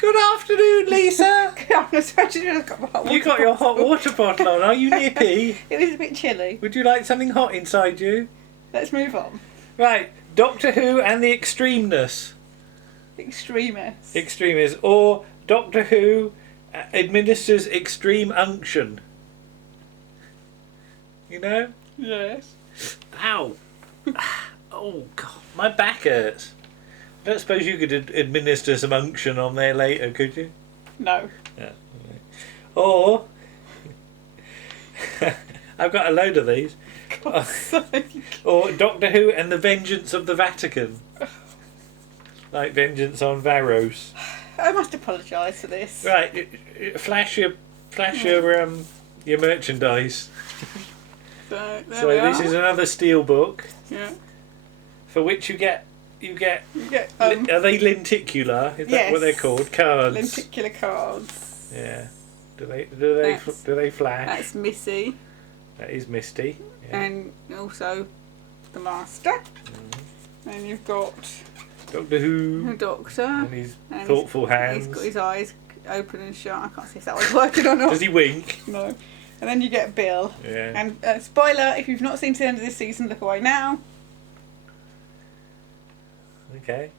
Good afternoon, Lisa. You got your hot water bottle on. Are you nippy? It was a bit chilly. Would you like something hot inside you? Let's move on. Right, Doctor Who and the Extremeness. Extremis. Extremis. Or Doctor Who administers extreme unction. You know? Yes. Ow. Oh, God. My back hurts. I don't suppose you could administer some unction on there later, could you? No. Yeah. Or... I've got a load of these. God's sake. Or Doctor Who and the Vengeance of the Vatican. Like Vengeance on Varos. I must apologise for this. Right, flash your merchandise. So This is another steel book. Yeah. For which you get. Are they lenticular? Is that what they're called? Cards. Lenticular cards. Yeah. Do they flash? That's Missy. That is Misty. Yeah. And also the Master. And you've got Doctor Who. the Doctor. And his thoughtful hands. He's got his eyes open and shut. I can't see if that was working or not. Does he wink? No. And then you get Bill. Yeah. And spoiler, if you've not seen to the end of this season, look away now. Okay.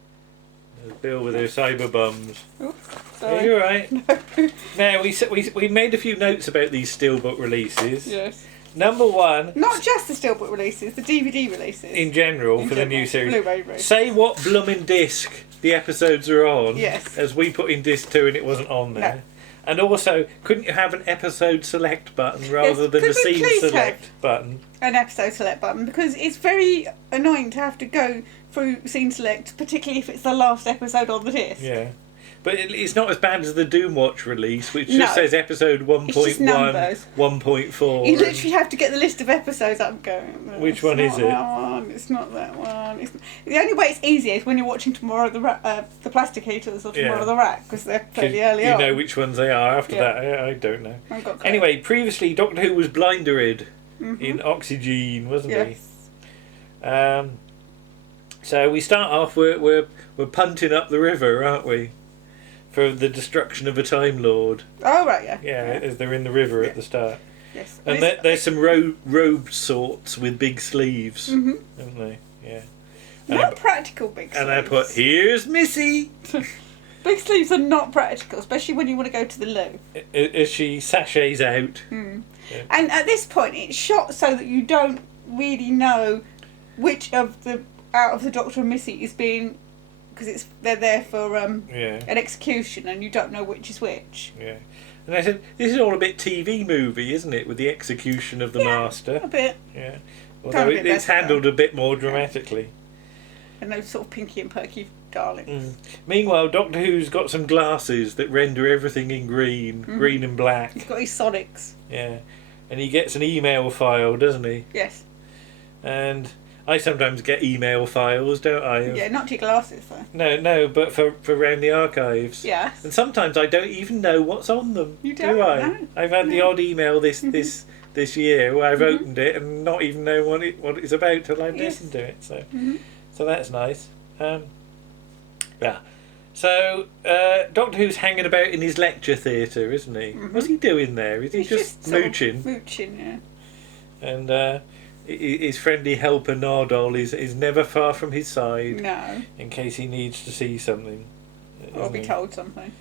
There's Bill with her cyber bums. Oops, sorry. Are you alright? No. Now, we made a few notes about these steelbook releases. Yes. Number one... Not just the steelbook releases, the DVD releases. In general, for the new series. Blu-ray release. Say what blooming disc the episodes are on. Yes. As we put in disc 2 and it wasn't on there. No. And also, couldn't you have an episode select button rather than a scene select button? An episode select button, because it's very annoying to have to go through scene select, particularly if it's the last episode on the disc. Yeah. But it's not as bad as the Doomwatch release, which just says episode 1.1, 1.4. You literally have to get the list of episodes up and go. Which one is it? It's not that one. The only way it's easier is when you're watching Tomorrow the Plastic Eaters or Tomorrow the Rat, because they're fairly early on. You know which ones they are. After that, I don't know. I've got anyway, previously Doctor Who was Blindered in Oxygen, wasn't he? So we start off, we're punting up the river, aren't we? For the destruction of a Time Lord. Oh, right, yeah. Yeah, as they're in the river at the start. Yes. And there's some robe sorts with big sleeves, haven't they? Yeah. Not practical big sleeves. And I put, here's Missy! Big sleeves are not practical, especially when you want to go to the loo. As she sachets out. Yeah. And at this point, it's shot so that you don't really know which out of the Doctor and Missy is being... Because they're there for an execution and you don't know which is which. Yeah. And I said, this is all a bit TV movie, isn't it? With the execution of the Master. A bit. Yeah. Although it's handled a bit more dramatically. And those sort of Pinky and Perky darlings. Meanwhile, Doctor Who's got some glasses that render everything in green and black. He's got his Sonics. Yeah. And he gets an email file, doesn't he? Yes. And... I sometimes get email files, don't I? Yeah, not your glasses though. No, but for around the archives. Yes. And sometimes I don't even know what's on them. You don't? Do I? No. I've had the odd email this year where I've opened it and not even know what it's about till I've listened to it. So, so that's nice. Yeah. So Doctor Who's hanging about in his lecture theatre, isn't he? What's he doing there? Is he just mooching? Mooching, yeah. And his friendly helper Nardole is never far from his side. No. In case he needs to see something. Or be told something.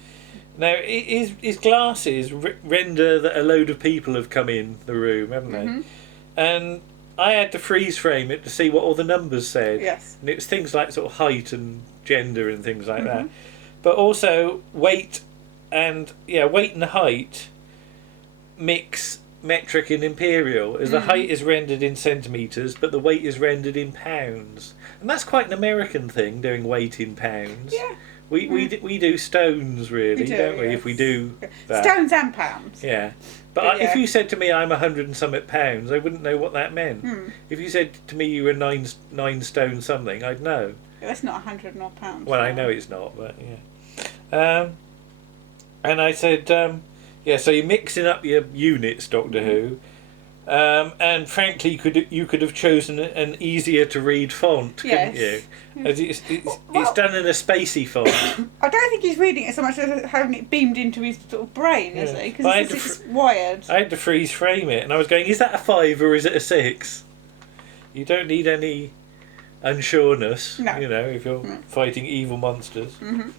Now, his glasses render that a load of people have come in the room, haven't they? And I had to freeze frame it to see what all the numbers said. Yes. And it was things like sort of height and gender and things like that. But also weight and height mix metric and imperial, as the height is rendered in centimetres but the weight is rendered in pounds, and that's quite an American thing, doing weight in pounds. We do stones, really, don't we? If we do that. Stones and pounds. Yeah, but if you said to me I'm 100 and something pounds, I wouldn't know what that meant. If you said to me you were nine stone something, I'd know. That's not 100 nor pounds. Well, I know it's not, but yeah. And I said, so you're mixing up your units, Doctor Who. And frankly, you could have chosen an easier to read font, couldn't you? It's done in a spacey font. I don't think he's reading it so much as having it beamed into his sort of brain, is he? Because it's wired. I had to freeze frame it, and I was going, is that a 5 or is it a 6? You don't need any unsureness, if you're fighting evil monsters. Mm-hmm.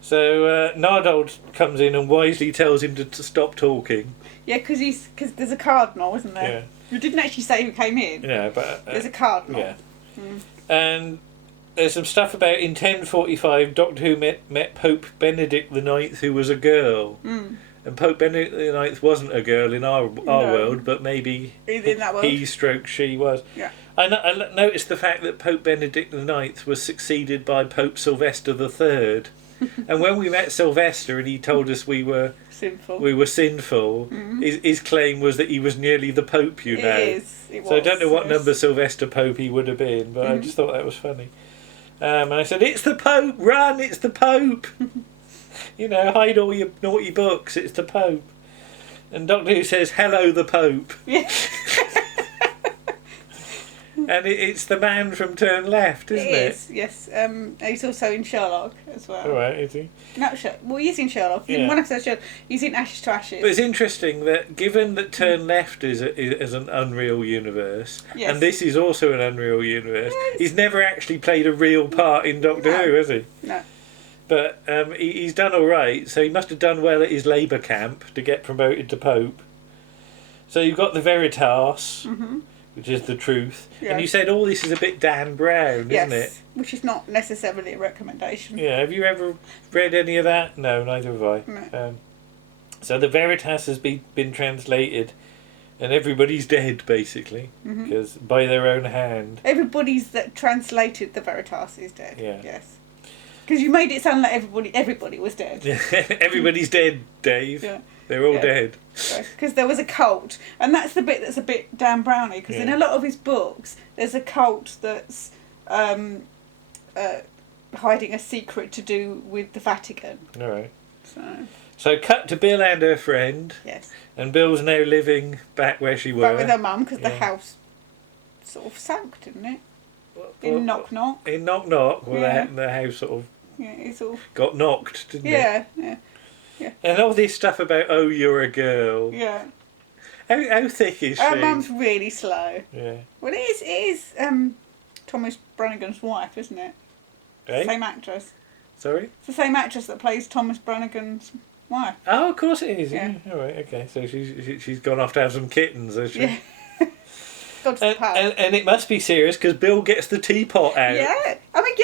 So Nardole comes in and wisely tells him to stop talking. Yeah, because there's a cardinal, isn't there? Yeah. You didn't actually say who came in. Yeah, but there's a cardinal. Yeah. And there's some stuff about in 1045 Doctor Who met Pope Benedict IX, who was a girl. And Pope Benedict IX wasn't a girl in our world, but maybe in that world. She was. Yeah. I noticed the fact that Pope Benedict IX was succeeded by Pope Sylvester III. And when we met Sylvester and he told us we were sinful, his claim was that he was nearly the Pope, It was, so I don't know what number Sylvester Pope he would have been, but I just thought that was funny. And I said, it's the Pope, run, it's the Pope. Hide all your naughty books, it's the Pope. And Doctor Who says, hello the Pope. Yeah. And it's the man from Turn Left, isn't it? It is, yes. He's also in Sherlock as well. All right, is he? No, he's in Sherlock. In one episode of Sherlock. He's in Ashes to Ashes. But it's interesting that given that Turn Left is an Unreal Universe, and this is also an Unreal Universe, he's never actually played a real part in Doctor Who, has he? No. But he's done all right, so he must have done well at his Labour camp to get promoted to Pope. So you've got the Veritas, which is the truth. Yeah. And you said all this is a bit Dan Brown, isn't it? Which is not necessarily a recommendation. Yeah, have you ever read any of that? No, neither have I. No. So the Veritas has been translated, and everybody's dead, basically, because by their own hand. Everybody's that translated the Veritas is dead. Yeah. Yes. Because you made it sound like everybody was dead. Everybody's dead, Dave. Yeah. They're all dead. Because there was a cult. And that's the bit that's a bit Dan Brownie. Because in a lot of his books, there's a cult that's hiding a secret to do with the Vatican. All right. So cut to Bill and her friend. Yes. And Bill's now living back where she was. Back with her mum, because the house sort of sank, didn't it? In Knock Knock. In Knock Knock. Well, the house sort of it's all got knocked, didn't it? Yeah. And all this stuff about, oh, you're a girl. Yeah. How thick is she? Her mum's really slow. Yeah. Well, it is Thomas Brannigan's wife, isn't it? Eh? Same actress. Sorry? It's the same actress that plays Thomas Brannigan's wife. Oh, of course it is. Yeah. All right, okay. So she's gone off to have some kittens, has she? Yeah. And it must be serious because Bill gets the teapot out. Yeah. I mean,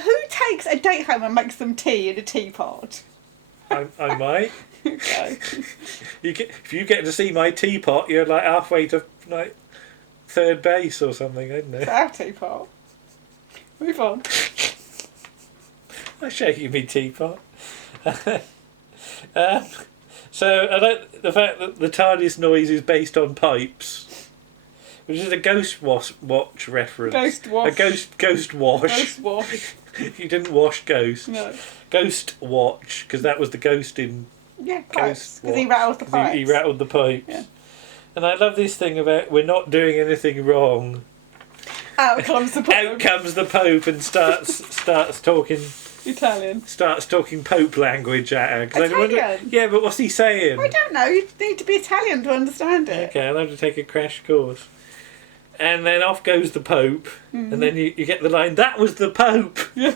who takes a date home and makes them tea in a teapot? I might. Okay. If you get to see my teapot, you're like halfway to like third base or something, isn't it? It's our teapot. Move on. I'm shaking me teapot. So I like the fact that the TARDIS noise is based on pipes, which is a Ghost Watch reference. Ghost wash. Ghost wash. Ghost wash. You didn't wash ghosts. No. Ghost watch, because that was the ghost in. Yeah, pipes. Because he rattled the pipes. He rattled the pipes. Yeah. And I love this thing about we're not doing anything wrong. Out comes the Pope. Out comes the Pope and starts talking Italian. Starts talking Pope language at her. Italian? Yeah, but what's he saying? I don't know. You need to be Italian to understand it. Okay, I'll have to take a crash course. And then off goes the Pope, and then you get the line, "That was the Pope." Yeah.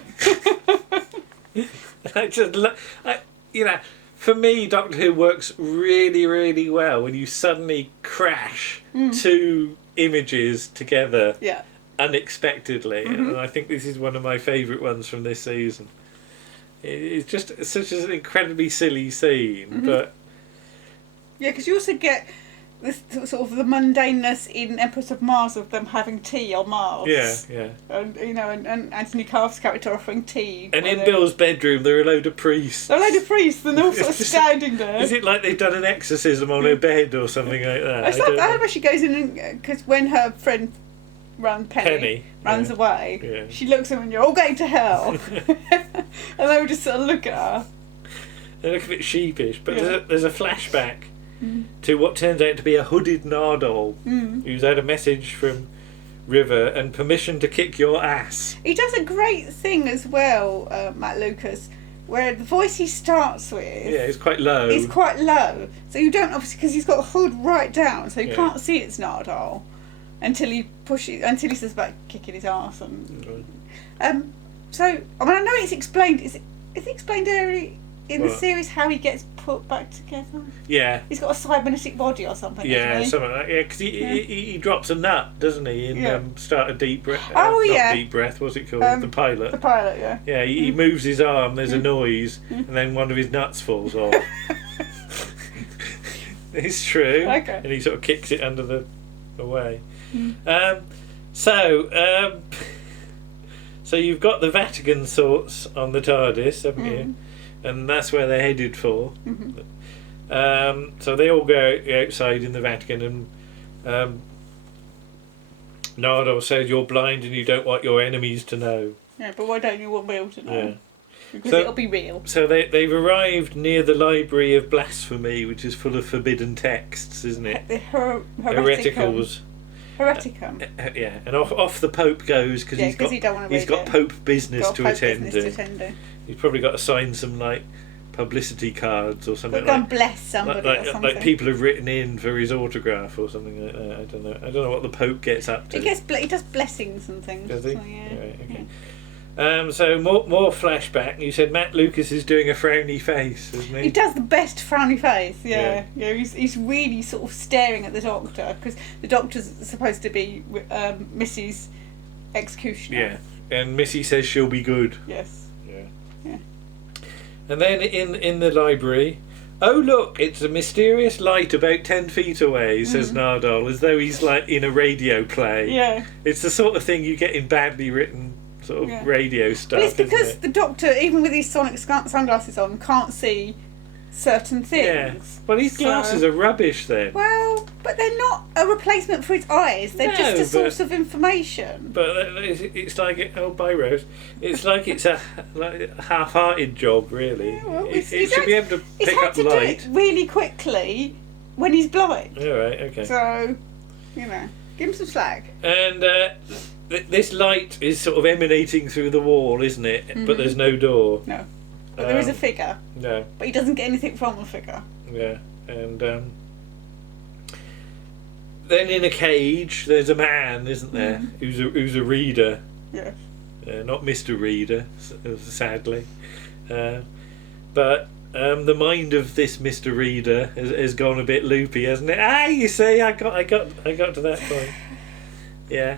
For me, Doctor Who works really, really well when you suddenly crash two images together unexpectedly. And I think this is one of my favourite ones from this season. It's just such an incredibly silly scene, but... Yeah, because you also get this sort of the mundaneness in Empress of Mars of them having tea on Mars. Yeah. And and Anthony Carver's character offering tea. And in Bill's bedroom there are a load of priests. They're a load of priests and they're all sort of standing there. Is it like they've done an exorcism on her bed or something like that? I hope she goes in because when her friend Penny runs away, she looks at them and you're all going to hell. And they would just sort of look at her. They look a bit sheepish, but there's a flashback to what turns out to be a hooded Nardole who's had a message from River and permission to kick your ass. He does a great thing as well, Matt Lucas, where the voice he starts with... Yeah, it's quite low. It's quite low. So you don't, obviously, because he's got the hood right down, so you can't see it's Nardole until he says about kicking his ass. So, I mean, I know it's explained... Is it explained early in the series how he gets put back together? Yeah. He's got a cybernetic body or something, yeah, something like that. Yeah, because he drops a nut, doesn't he, in Start a Deep Breath. Not Deep Breath, what's it called? The pilot. The pilot, yeah. Yeah, he moves his arm, there's a noise, and then one of his nuts falls off. It's true. Okay. And he sort of kicks it under the way. So you've got the Vatican sorts on the TARDIS, haven't you? And that's where they're headed for. So they all go outside in the Vatican, and Nardole says you're blind and you don't want your enemies to know. Yeah, but why don't you want real to know? Yeah. Because it'll be real. So they've arrived near the Library of Blasphemy, which is full of forbidden texts, isn't it? The Hereticals. Hereticum. Yeah, and off the Pope goes because he's got Pope business to attend to. He's probably got to sign some publicity cards or something. Go and bless somebody or something. Like people have written in for his autograph or something like that. I don't know what the Pope gets up to. He does blessings and things. Does he? So, yeah. Right, okay. So more flashback. You said Matt Lucas is doing a frowny face, isn't he? He does the best frowny face. Yeah. He's really sort of staring at the Doctor because the Doctor's supposed to be Missy's executioner. Yeah, and Missy says she'll be good. Yes. Yeah. And then in the library, oh look, it's a mysterious light about 10 feet away, says Nardole, as though he's like in a radio play. Yeah. It's the sort of thing you get in badly written sort of radio stuff. But it's because the Doctor, even with his sonic sunglasses on, can't see certain things. Yeah. Well, his glasses are rubbish then. Well, but they're not a replacement for his eyes. They're just a source of information. But it's like Rose. It's like it's a half-hearted job, really. Yeah, well, it should be able to pick up light. He's had to do it really quickly when he's blind. All right. Okay. So, give him some slack. And this light is sort of emanating through the wall, isn't it? But there's no door. No. But there is a figure. No. But he doesn't get anything from the figure. Yeah. And then in a cage there's a man, isn't there? Who's a reader. Yes. Not Mr. Reader, sadly. But the mind of this Mr. Reader has gone a bit loopy, hasn't it? You see, I got to that point. Yeah.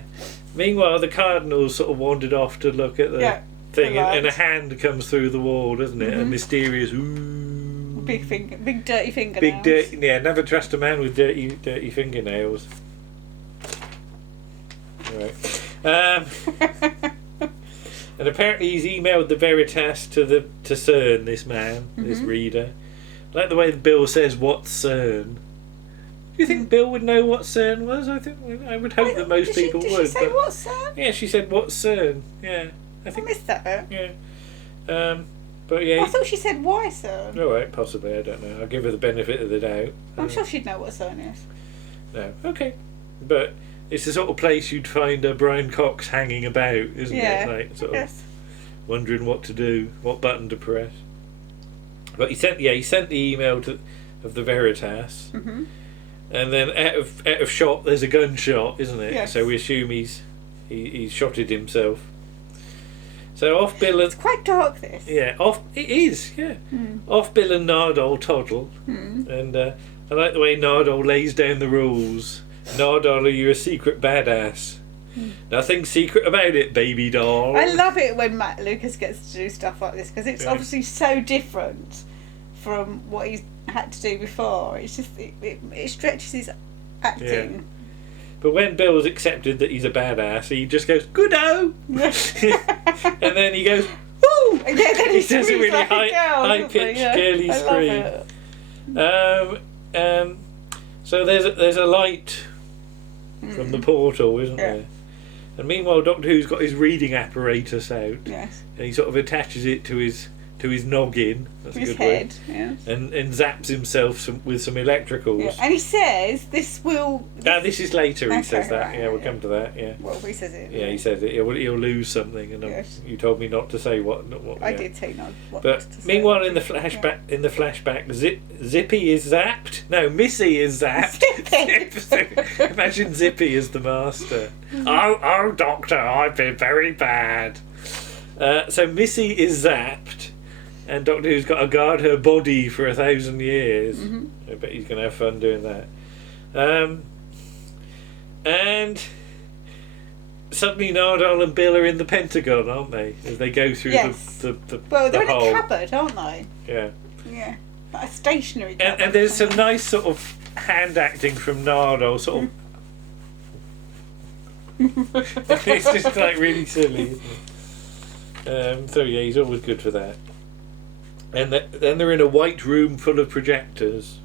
Meanwhile, the Cardinals sort of wandered off to look at the thing, and a hand comes through the wall, doesn't it? A mysterious ooh. Big dirty fingernails. Never trust a man with dirty fingernails. Right. And apparently he's emailed the Veritas to CERN. This man, this reader. I like the way Bill says, "What's CERN?" Do you think Bill would know what CERN was? I would hope that most people would. Did she say what's CERN? Yeah, she said what's CERN. Yeah, I missed that bit. Yeah, but yeah. I thought she said why CERN. All right, possibly. I don't know. I'll give her the benefit of the doubt. I'm sure she'd know what CERN is. No, okay, but it's the sort of place you'd find a Brian Cox hanging about, isn't it? Like sort of wondering what to do, what button to press. But he sent the email of the Veritas. And then out of shot, there's a gunshot, isn't it? Yes. So we assume he's shotted himself. So off Bill and... It's quite dark, this. Yeah, it is, yeah. Off Bill and Nardole toddle. And I like the way Nardole lays down the rules. Nardole, are you a secret badass? Nothing secret about it, baby doll. I love it when Matt Lucas gets to do stuff like this, because it's obviously so different from what he's had to do before. It's just it stretches his acting. Yeah. But when Bill's accepted that he's a badass, he just goes good-o! And then he goes woo! And then he does a really like high-pitched girly scream. So there's a light from the portal, isn't there? And meanwhile, Doctor Who's got his reading apparatus out. Yes. And he sort of attaches it to his to his noggin. That's his a good head, word. yes. And zaps himself with some electricals. Yeah. And he says this will. This is later. He says that. Right, Yeah, we'll come to that. Yeah. Well, he says it. Yeah, he says it. He'll lose something, and yes. you told me not to say what. I did say not what but to say. meanwhile, in the flashback, Zippy is zapped. No, Missy is zapped. Imagine Zippy as the master. Oh, Doctor, I've been very bad. So Missy is zapped, and Doctor Who's got to guard her body for 1,000 years. I bet he's going to have fun doing that. And suddenly Nardole and Bill are in the Pentagon, aren't they? As they go through the well, they're hole. in a cupboard, aren't they? Yeah. Yeah, like a stationary cupboard. And there's some nice sort of hand acting from Nardole, sort of. It's just like really silly, isn't it? So yeah, he's always good for that. And then they're in a white room full of projectors.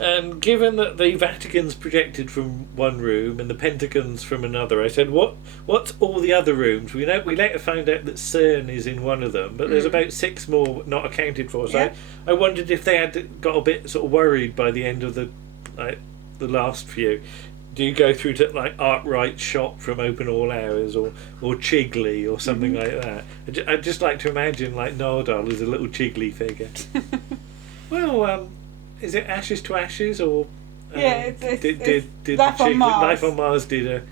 And given that the Vatican's projected from one room and the Pentagon's from another, I said, what's all the other rooms? We later found out that CERN is in one of them, but there's about 6 more not accounted for. So I wondered if they had got a bit sort of worried by the end of the last few. Do you go through to like Arkwright's shop from Open All Hours or Chigley or something like that? I'd just like to imagine like Nardole as a little Chigley figure. Well, is it Ashes to Ashes or did Life on Mars? Life on Mars did a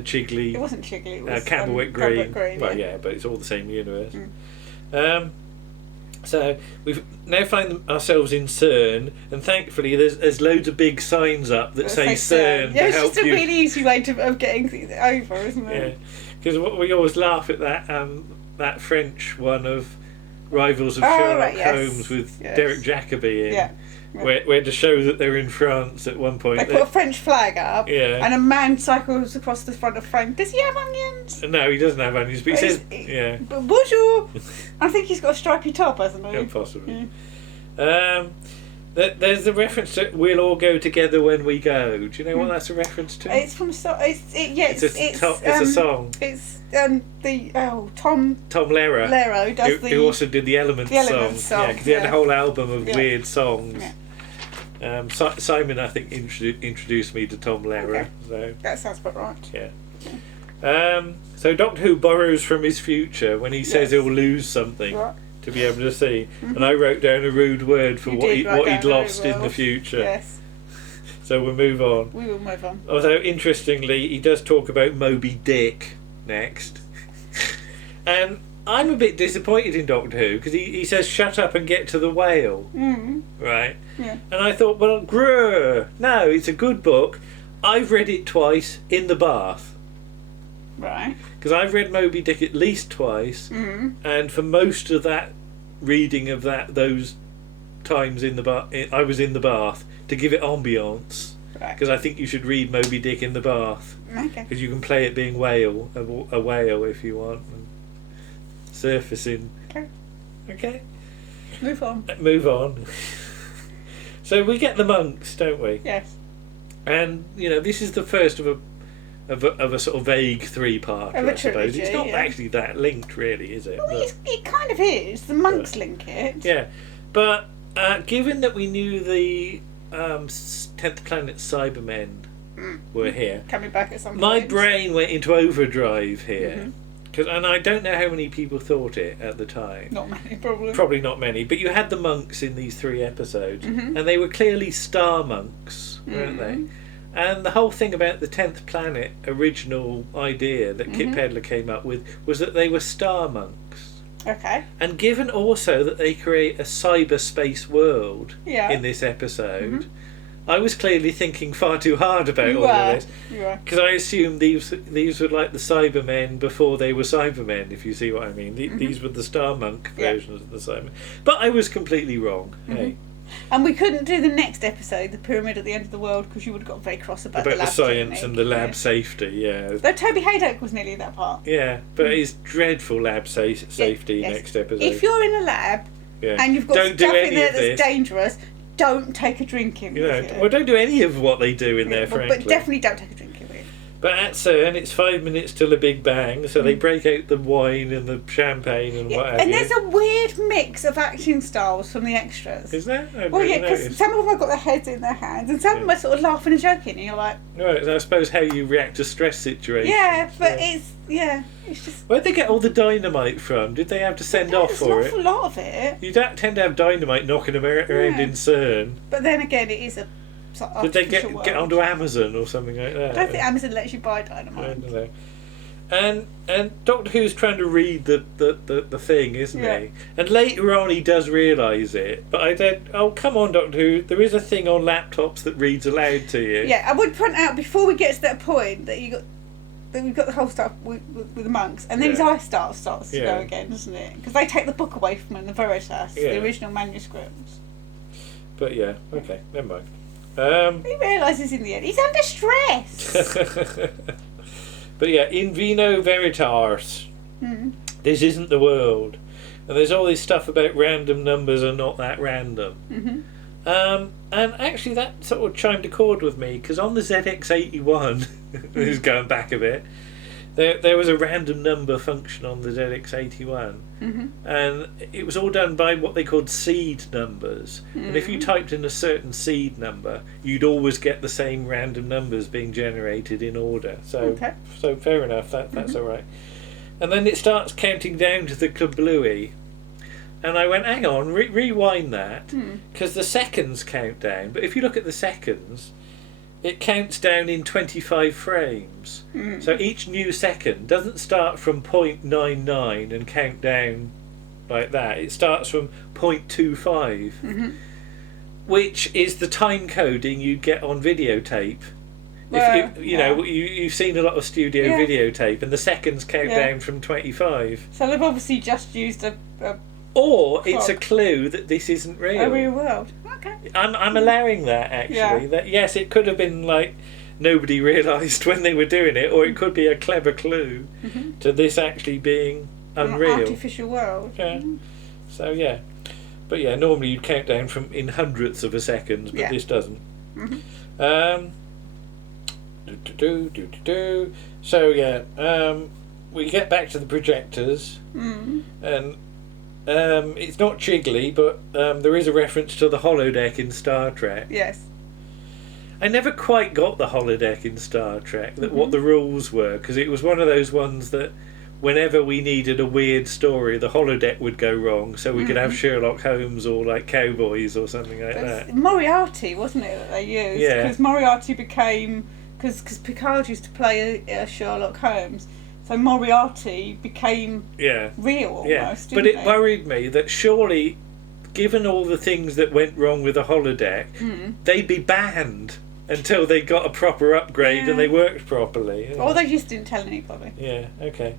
Chigley? It wasn't Chigley. It was Camberwick Green. Well, yeah, but it's all the same universe. So we've now find ourselves in CERN, and thankfully there's loads of big signs up that say CERN. Yeah, it's just a really easy way of getting things over, isn't it? Yeah, because we always laugh at that French one of Rivals of Sherlock Holmes with Derek Jacobi in, where to show that they're in France at one point. They put a French flag up, yeah, and a man cycles across the front of frame. Does he have onions? No, he doesn't have onions, but he says, bonjour. I think he's got a stripy top, hasn't he? Yeah, possibly. Yeah. There's the reference to "We'll all go together when we go." Do you know what that's a reference to? It's from it's a song. It's Tom Lehrer does who also did the Elements song. Yeah, because he had a whole album of weird songs. Yeah. Simon, I think, introduced me to Tom Lehrer. Okay. So that sounds about right. Yeah. So Doctor Who borrows from his future when he says he'll lose something. Right. To be able to see, and I wrote down a rude word for what he'd lost in the future. Yes. So we'll move on. We will move on. Although interestingly, he does talk about Moby Dick next, and I'm a bit disappointed in Doctor Who because he says shut up and get to the whale, right? Yeah. And I thought, well, no, it's a good book. I've read it twice in the bath. Right. Because I've read Moby Dick at least twice, and for most of that reading of those times in the bath, I was in the bath to give it ambiance. Because I think you should read Moby Dick in the bath. Okay. Because you can play it being a whale if you want, and surfacing. Okay. Move on. So we get the monks, don't we? Yes. And this is the first of a sort of vague 3-part, I suppose. It's not actually that linked, really, is it? Well, it kind of is. The monks link it. Yeah, but given that we knew the 10th Planet Cybermen were here, coming back at some point, my brain went into overdrive here. And I don't know how many people thought it at the time. Not many, probably. Probably not many. But you had the monks in these 3 episodes, and they were clearly star monks, weren't they? And the whole thing about the 10th Planet original idea that Kit Pedler came up with was that they were star monks. Okay. And given also that they create a cyberspace world in this episode, I was clearly thinking far too hard about all of this. Because I assumed these were like the Cybermen before they were Cybermen, if you see what I mean. These were the star monk versions of the Cybermen. But I was completely wrong. Hey. And we couldn't do the next episode, the pyramid at the end of the world, because you would have got very cross about the lab science technique. and the lab safety. Though Toby Haydock was nearly in that part. Yeah, but it's dreadful lab safety next episode. If you're in a lab and you've got stuff in there that's dangerous, don't take a drink in with it. Well, don't do any of what they do in there, frankly. But definitely don't take a drink in with it. But at CERN, it's 5 minutes till the Big Bang, so they break out the wine and the champagne and what have and you. there's a weird mix of acting styles from the extras. Is there? Well, yeah, because some of them have got their heads in their hands, and some of them are sort of laughing and joking, and you're like... Right, I suppose how you react to stress situations. Yeah, but it's just... Where'd they get all the dynamite from? Did they have to send off for it? There's an awful lot of it. You don't tend to have dynamite knocking around in CERN. But then again, it is a... Did they get onto Amazon or something like that? I don't think Amazon lets you buy dynamite. I don't know. And Doctor Who's trying to read the thing, isn't he? And later on he does realise it. But I said, oh, come on, Doctor Who, there is a thing on laptops that reads aloud to you. Yeah, I would point out before we get to that point that we've got the whole stuff with the monks, and then his eye starts to go again, doesn't it? Because they take the book away from him, the Veritas, the original manuscripts. But yeah, okay, never mind. He realises in the end he's under stress. But yeah, in vino veritas. This isn't the world. And there's all this stuff about random numbers are not that random. And actually that sort of chimed a chord with me, because on the ZX81, this is going back a bit, there was a random number function on the ZX81. And it was all done by what they called seed numbers. And if you typed in a certain seed number, you'd always get the same random numbers being generated in order. So fair enough, that's all right. And then it starts counting down to the kablooey. And I went, hang on, rewind that, because the seconds count down. But if you look at the seconds, it counts down in 25 frames. So each new second doesn't start from 0.99 and count down like that. It starts from 0.25, which is the time coding you get on videotape. If you've seen a lot of studio videotape, and the seconds count down from 25. So they've obviously just used a or it's a clue that this isn't real. A real world. Okay. I'm allowing that, actually. That yes, it could have been like nobody realised when they were doing it, or it could be a clever clue to this actually being unreal. An artificial world. Yeah. So yeah. But yeah, normally you'd count down from in hundredths of a second, but this doesn't. So yeah, we get back to the projectors, and it's not Chigley, but there is a reference to the holodeck in Star Trek. Yes. I never quite got the holodeck in Star Trek, what the rules were, because it was one of those ones that whenever we needed a weird story, the holodeck would go wrong, so we could have Sherlock Holmes or like Cowboys or something like that. Moriarty, wasn't it, that they used? Yeah. Because Moriarty became... Because Picard used to play a Sherlock Holmes, so Moriarty became real almost, but it worried me that surely, given all the things that went wrong with the holodeck, they'd be banned until they got a proper upgrade and they worked properly. Or they just didn't tell anybody. Yeah, okay.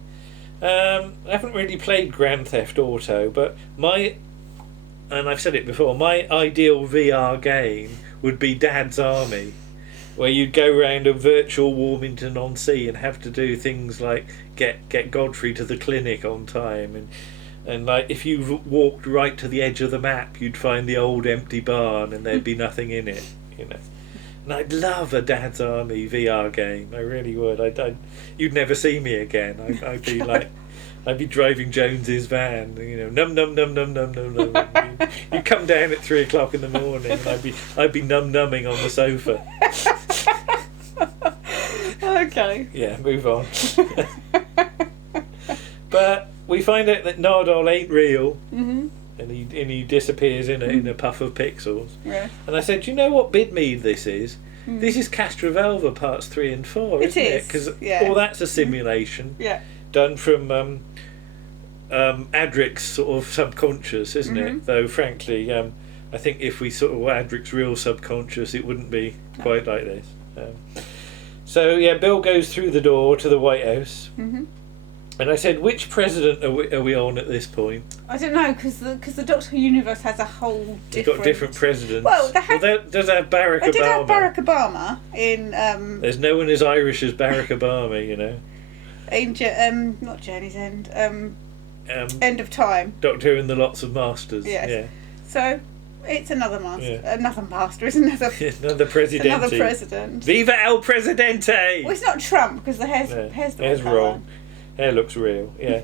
I haven't really played Grand Theft Auto, but and I've said it before, my ideal VR game would be Dad's Army, where you'd go around a virtual Warmington-on-Sea and have to do things like get Godfrey to the clinic on time, and like if you walked right to the edge of the map, you'd find the old empty barn and there'd be nothing in it, you know. And I'd love a Dad's Army VR game. I really would. You'd never see me again. I'd be like, I'd be driving Jones's van, you know, num. You come down at 3 o'clock in the morning, and I'd be numbing on the sofa. Okay. Yeah, move on. But we find out that Nardole ain't real, and he disappears in a puff of pixels. Yeah. And I said, do you know what Bidmead this is? This is Castrovelva parts 3 and 4, isn't it? Because that's a simulation. Yeah. Done from Adric's sort of subconscious, isn't it? Though frankly, I think if we sort of were Adric's real subconscious, it wouldn't be quite like this. So yeah, Bill goes through the door to the White House, and I said, which president are we on at this point? I don't know, because the Doctor Who universe has a whole different... They've got different presidents. Well, does have Barack Obama. They did have Barack Obama in... There's no one as Irish as Barack Obama, you know. In not Journey's End, End of Time. Doctor Who and the Lots of Masters. Yes. Yeah. So, It's another master. Another master is another. Another presidente. Another president. Viva el presidente! Well, it's not Trump because the hair's hair's wrong. Hair looks real. Yeah.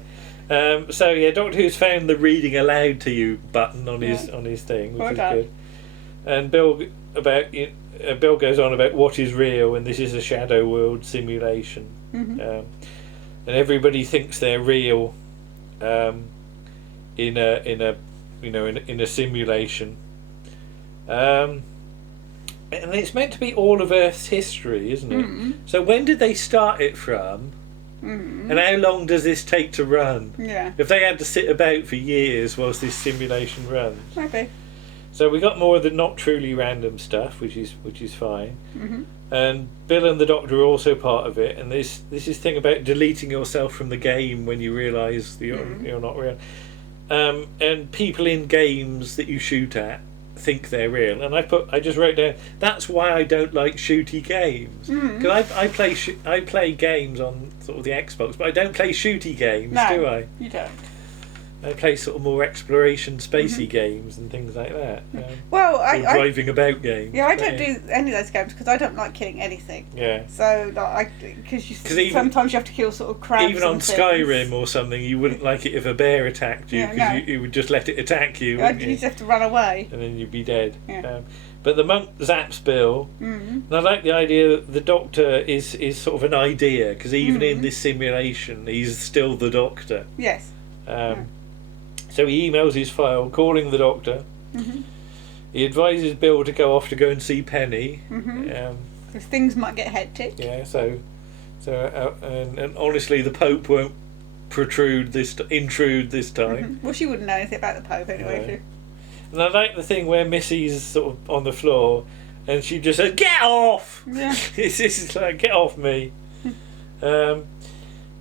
Doctor Who's found the reading aloud to you button on his thing, which is good. And Bill goes on about what is real, and this is a shadow world simulation. And everybody thinks they're real in a simulation. And it's meant to be all of Earth's history, isn't it? So when did they start it from? And how long does this take to run? Yeah. If they had to sit about for years whilst this simulation runs. Maybe. So we got more of the not truly random stuff, which is fine. And Bill and the Doctor are also part of it. And this thing about deleting yourself from the game when you realise that you're not real. And people in games that you shoot at think they're real. And I just wrote down, that's why I don't like shooty games. Because I play games on sort of the Xbox, but I don't play shooty games, do I? You don't. I play sort of more exploration, spacey games and things like that. Or driving about games. Yeah, I don't do any of those games because I don't like killing anything. Yeah. So, sometimes you have to kill sort of crabs. Even on Skyrim or something, you wouldn't like it if a bear attacked you because you would just let it attack you. You just have to run away. And then you'd be dead. Yeah. But the monk zaps Bill, and I like the idea that the Doctor is sort of an idea because even in this simulation, he's still the Doctor. Yes. So he emails his file, calling the Doctor. He advises Bill to go off to go and see Penny. Because things might get hectic. Yeah. And honestly, the Pope won't intrude this time. Well, she wouldn't know anything about the Pope anyway. And I like the thing where Missy's sort of on the floor, and she just says, "Get off!" Yeah. It's like, "Get off me." So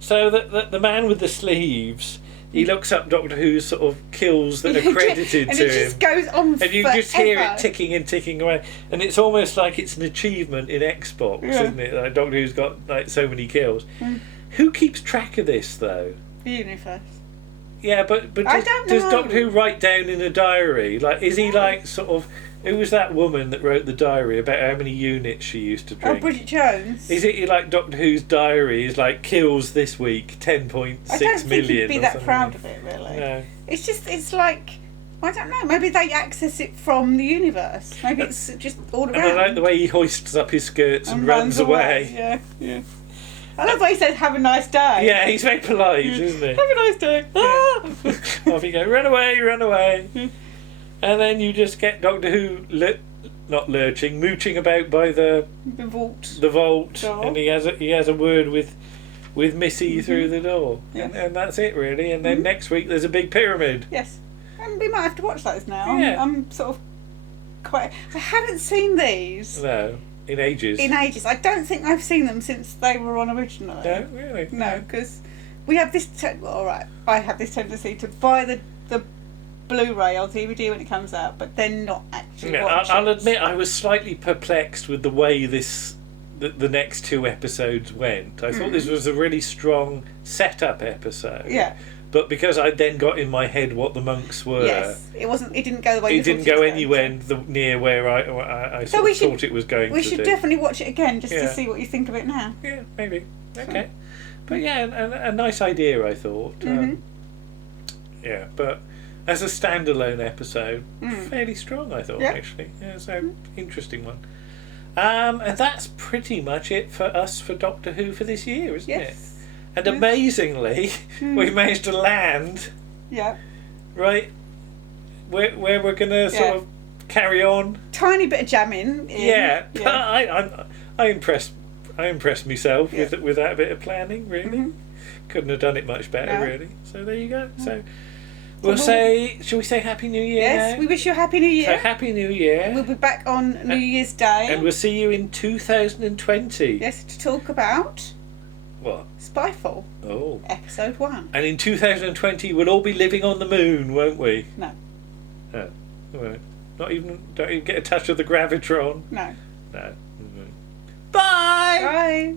the man with the sleeves. He looks up Doctor Who's sort of kills that are credited to him. And it just goes on and you just hear it ticking and ticking away. And it's almost like it's an achievement in Xbox, isn't it? Like Doctor Who's got like so many kills. Who keeps track of this, though? The universe. Yeah, but does Doctor Who write down in a diary? Like, is he like sort of... Who was that woman that wrote the diary about how many units she used to drink? Oh, Bridget Jones. Is it like Doctor Who's diary is like kills this week 10.6 million? I don't think he'd be that proud of it, really. No. It's like, I don't know, maybe they access it from the universe. Maybe it's just all around. And I like the way he hoists up his skirts and runs away. Yeah. I love the way he says, "Have a nice day." Yeah, he's very polite, isn't he? Have a nice day. Yeah. Off you go, run away. And then you just get Doctor Who mooching about by the vault, door. And he has a word with Missy through the door, and that's it really. And then next week there's a big pyramid. Yes, and we might have to watch those now. Yeah. I'm sort of I haven't seen these. No, in ages. I don't think I've seen them since they were on originally. No, really. No, because we have this. I have this tendency to buy the Blu-ray or DVD when it comes out, but then not actually watch I'll admit I was slightly perplexed with the way the next two episodes went. I thought this was a really strong setup episode. Yeah. But because I then got in my head what the monks were, it didn't go the way. It didn't go anywhere near where I thought it was going. We should definitely watch it again just to see what you think of it now. Yeah, maybe. Okay, but a nice idea, I thought. But as a standalone episode, fairly strong, I thought, actually. Yeah, so interesting one. And that's pretty much it for us for Doctor Who for this year, isn't it? And amazingly, we managed to land. Yeah. Right. Where we're gonna sort of carry on. Tiny bit of jamming. But I impressed myself with that bit of planning. Really, couldn't have done it much better. Really. So there you go. So. Shall we say Happy New Year? Yes, we wish you a Happy New Year. So Happy New Year. We'll be back on New Year's Day. And we'll see you in 2020. Yes, to talk about... What? Spyfall. Oh. Episode 1. And in 2020 we'll all be living on the moon, won't we? No. Oh. Right. Don't even get a touch of the gravitron? No. No. Bye! Bye!